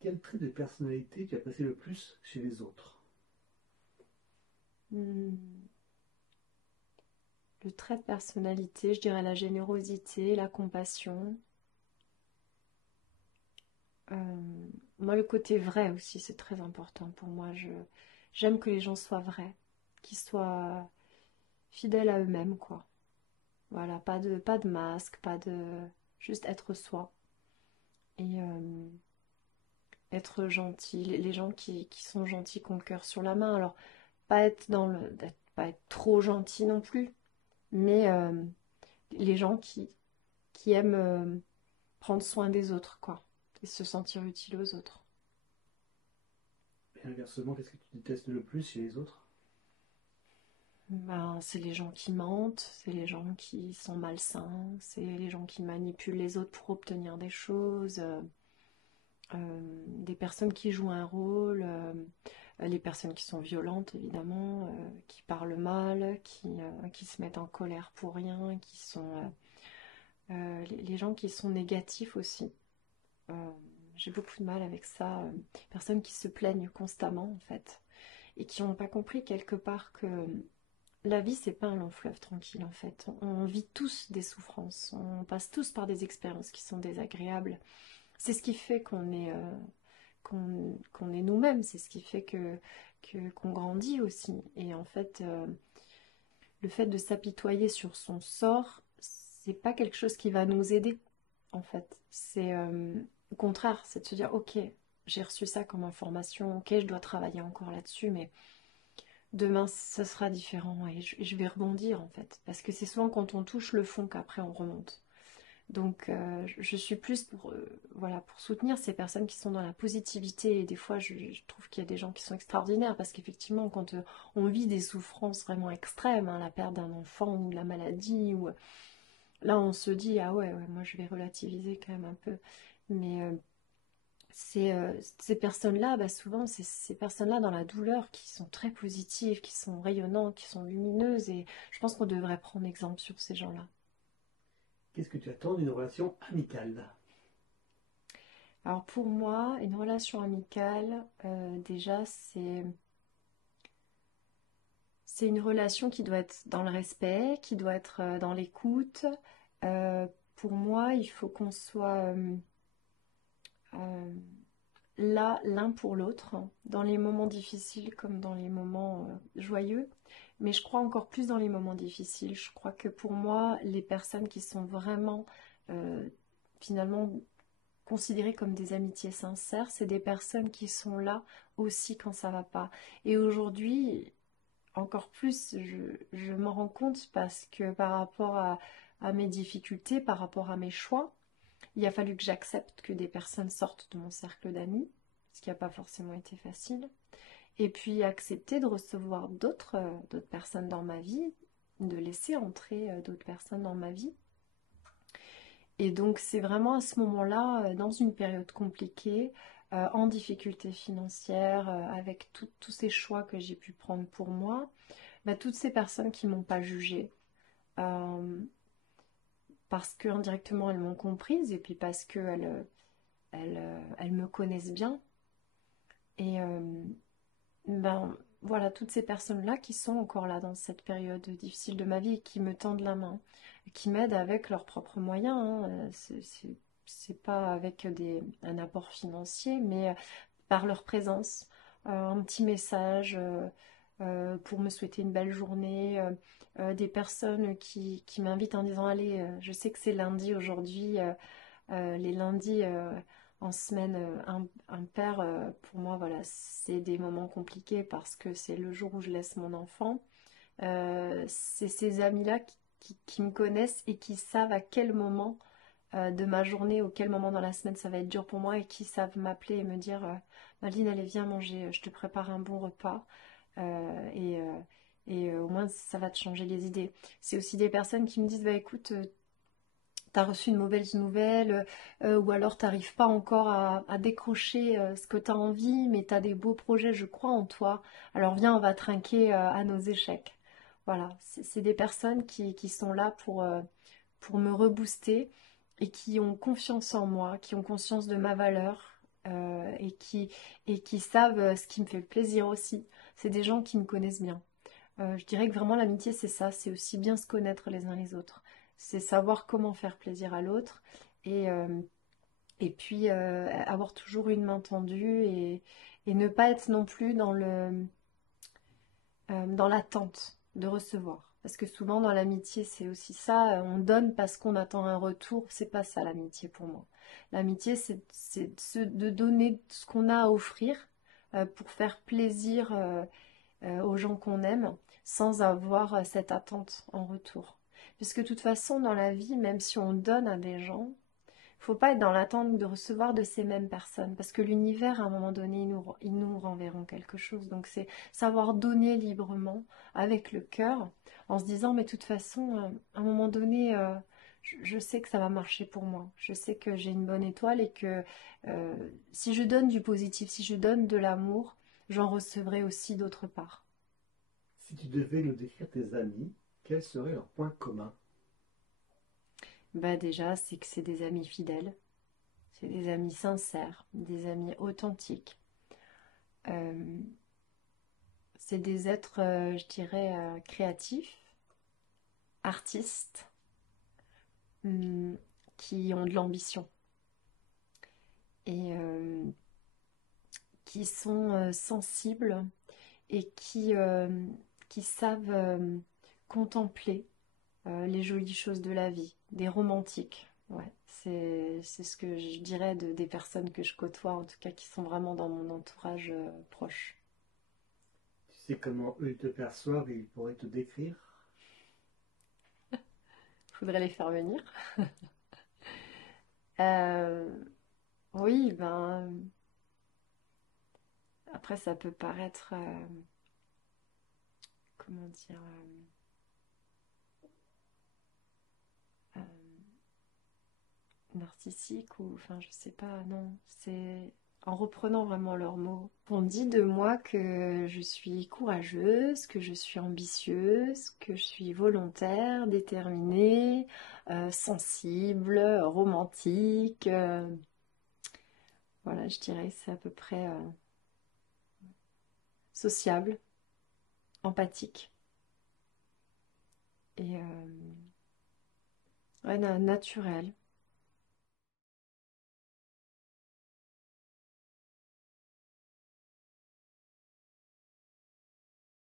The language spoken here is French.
Quel trait de personnalité tu apprécies le plus chez les autres? Hmm, Le trait de personnalité, je dirais la générosité, la compassion. Euh, Moi, le côté vrai aussi, c'est très important pour moi. J'aime que les gens soient vrais, qu'ils soient fidèles à eux-mêmes, quoi. Voilà, pas de masque, pas de... Juste être soi. Et être gentil. Les gens qui sont gentils, qui ont le cœur sur la main. Alors, pas être trop gentil non plus, mais les gens qui aiment prendre soin des autres, quoi. Et se sentir utile aux autres. Et inversement, qu'est-ce que tu détestes le plus chez les autres? Ben, c'est les gens qui mentent, c'est les gens qui sont malsains, c'est les gens qui manipulent les autres pour obtenir des choses, des personnes qui jouent un rôle, les personnes qui sont violentes évidemment, qui parlent mal, qui se mettent en colère pour rien, qui sont les gens qui sont négatifs aussi. Euh, j'ai beaucoup de mal avec ça, personnes qui se plaignent constamment en fait et qui n'ont pas compris quelque part que la vie, c'est pas un long fleuve tranquille en fait. On vit tous des souffrances, on passe tous par des expériences qui sont désagréables. C'est ce qui fait qu'on est nous-mêmes, c'est ce qui fait qu'on grandit aussi. Et en fait, le fait de s'apitoyer sur son sort, c'est pas quelque chose qui va nous aider en fait. C'est au contraire, c'est de se dire ok, j'ai reçu ça comme information, ok, je dois travailler encore là-dessus, mais demain, ça sera différent et je vais rebondir en fait. Parce que c'est souvent quand on touche le fond qu'après on remonte. Donc je suis plus pour, voilà, pour soutenir ces personnes qui sont dans la positivité. Et des fois, je trouve qu'il y a des gens qui sont extraordinaires parce qu'effectivement, quand on vit des souffrances vraiment extrêmes, hein, la perte d'un enfant ou la maladie, ou là on se dit, ah ouais, ouais, moi je vais relativiser quand même un peu. Mais ces personnes-là, bah souvent, c'est ces personnes-là dans la douleur qui sont très positives, qui sont rayonnantes, qui sont lumineuses, et je pense qu'on devrait prendre exemple sur ces gens-là. Qu'est-ce que tu attends d'une relation amicale? Alors pour moi, une relation amicale, déjà, c'est une relation qui doit être dans le respect, qui doit être dans l'écoute. Euh, pour moi, il faut qu'on soit euh, là l'un pour l'autre, dans les moments difficiles comme dans les moments joyeux. Mais je crois encore plus dans les moments difficiles. Je crois que pour moi, les personnes qui sont vraiment euh, finalement considérées comme des amitiés sincères, c'est des personnes qui sont là aussi quand ça va pas. Et aujourd'hui, encore plus, je m'en rends compte parce que par rapport à mes difficultés, par rapport à mes choix, il a fallu que j'accepte que des personnes sortent de mon cercle d'amis, ce qui n'a pas forcément été facile. Et puis accepter de recevoir d'autres personnes dans ma vie, de laisser entrer d'autres personnes dans ma vie. Et donc c'est vraiment à ce moment-là, dans une période compliquée, en difficulté financière, avec tous ces choix que j'ai pu prendre pour moi, bah, toutes ces personnes qui m'ont pas jugée, euh, parce que indirectement elles m'ont comprise et puis parce que elles me connaissent bien. Et ben voilà, toutes ces personnes-là qui sont encore là dans cette période difficile de ma vie et qui me tendent la main, qui m'aident avec leurs propres moyens, hein. C'est pas avec un apport financier, mais par leur présence, un petit message pour me souhaiter une belle journée, des personnes qui m'invitent en disant allez, je sais que c'est lundi aujourd'hui, les lundis en semaine impair, pour moi, voilà, c'est des moments compliqués parce que c'est le jour où je laisse mon enfant. C'est ces amis-là qui me connaissent et qui savent à quel moment de ma journée, ou quel moment dans la semaine ça va être dur pour moi et qui savent m'appeler et me dire Madeline, allez, viens manger, je te prépare un bon repas. Et au moins ça va te changer les idées. C'est aussi des personnes qui me disent bah écoute, t'as reçu une mauvaise nouvelle, ou alors t'arrives pas encore à décrocher ce que t'as envie, mais t'as des beaux projets, je crois en toi. Alors viens, on va trinquer à nos échecs. Voilà, c'est des personnes qui sont là pour me rebooster et qui ont confiance en moi, qui ont conscience de ma valeur. et qui savent ce qui me fait plaisir aussi. C'est des gens qui me connaissent bien. Je dirais que vraiment l'amitié, c'est ça, c'est aussi bien se connaître les uns les autres. C'est savoir comment faire plaisir à l'autre et, euh, et puis avoir toujours une main tendue et ne pas être non plus dans l'attente de recevoir. Parce que souvent dans l'amitié, c'est aussi ça, on donne parce qu'on attend un retour, c'est pas ça l'amitié pour moi. L'amitié, de donner ce qu'on a à offrir pour faire plaisir aux gens qu'on aime sans avoir cette attente en retour. Puisque de toute façon, dans la vie, même si on donne à des gens, faut pas être dans l'attente de recevoir de ces mêmes personnes, parce que l'univers, à un moment donné, ils nous renverront quelque chose. Donc c'est savoir donner librement, avec le cœur, en se disant, mais de toute façon, à un moment donné, je sais que ça va marcher pour moi. Je sais que j'ai une bonne étoile et que si je donne du positif, si je donne de l'amour, j'en recevrai aussi d'autre part. Si tu devais nous décrire tes amis, quels seraient leurs points communs? Bah déjà, c'est que c'est des amis fidèles, c'est des amis sincères, des amis authentiques. Euh, c'est des êtres, je dirais, créatifs, artistes, hum, qui ont de l'ambition et qui sont sensibles et qui savent contempler les jolies choses de la vie, des romantiques. Ouais, c'est ce que je dirais des personnes que je côtoie, en tout cas qui sont vraiment dans mon entourage proche. Tu sais comment eux ils te perçoivent et ils pourraient te décrire? Faudrait les faire venir. Euh, oui, ben après ça peut paraître, comment dire, euh, narcissique ou enfin je sais pas, non, c'est en reprenant vraiment leurs mots. On dit de moi que je suis courageuse, que je suis ambitieuse, que je suis volontaire, déterminée, sensible, romantique. Voilà, je dirais que c'est à peu près sociable, empathique et ouais, naturel.